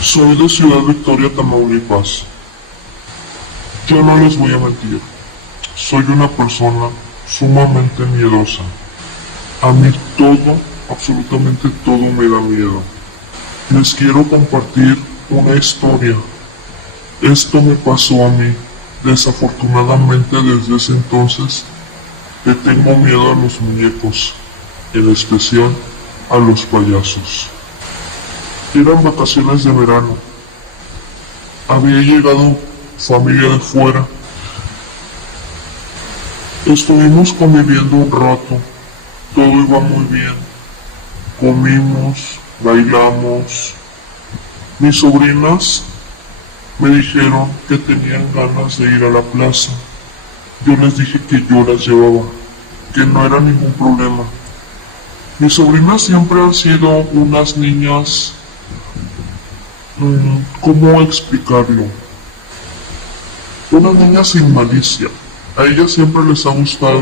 Soy de Ciudad Victoria, Tamaulipas. Yo no les voy a mentir. Soy una persona sumamente miedosa. A mí todo, absolutamente todo me da miedo. Les quiero compartir una historia. Esto me pasó a mí. Desafortunadamente desde ese entonces le tengo miedo a los muñecos, en especial a los payasos. Eran vacaciones de verano. Había llegado familia de fuera. Estuvimos conviviendo un rato. Todo iba muy bien. Comimos, bailamos. Mis sobrinas me dijeron que tenían ganas de ir a la plaza. Yo les dije que yo las llevaba, que no era ningún problema. Mis sobrinas siempre han sido unas niñas, ¿cómo explicarlo? Unas niñas sin malicia. A ellas siempre les ha gustado